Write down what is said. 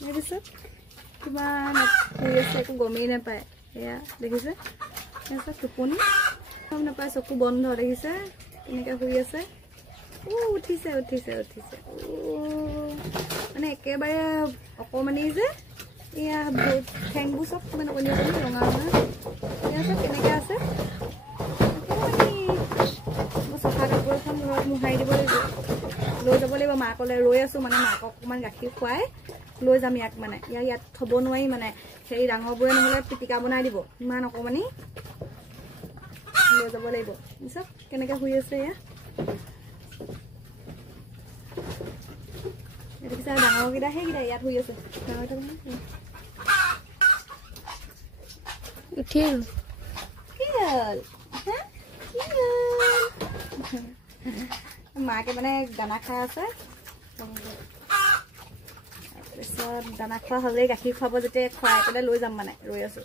তাৰপিছত কিমান শুই আছে একো গমেই নাপায় এয়া দেখিছে তাৰপিছত টোপনি গম নাপায় চকু বন্ধ দেখিছে কেনেকৈ শুই আছে উঠিছে উঠিছে উঠিছে মানে একেবাৰে অকণমানি যে এয়া ঠেংবোৰ চব মানে অকণি অকণি ৰঙা ৰঙা এয়া চব কেনেকৈ আছে চফা কাপোৰ এখন ঘৰত মোহাৰি দিব লাগিব লৈ যাব লাগিব মাকলৈ ৰৈ আছোঁ মানে মাকক অকণমান গাখীৰ খুৱাই লৈ যাম ইয়াক মানে ইয়াত থ'ব নোৱাৰি মানে সেই ডাঙৰবোৰে নহ'লে পিটিকা বনাই দিব ইমান অকণমানি লৈ যাব লাগিব চব কেনেকৈ শুই আছে এয়া দেখিছা ডাঙৰকেইটা সেইকেইটা ইয়াত শুই আছে উঠিল কি হ'ল মাকে মানে দানা খাই আছে তাৰপিছত দানা খোৱা হ'লেই গাখীৰ খুৱাব যেতিয়া খুৱাই পেলাই লৈ যাম মানে ৰৈ আছোঁ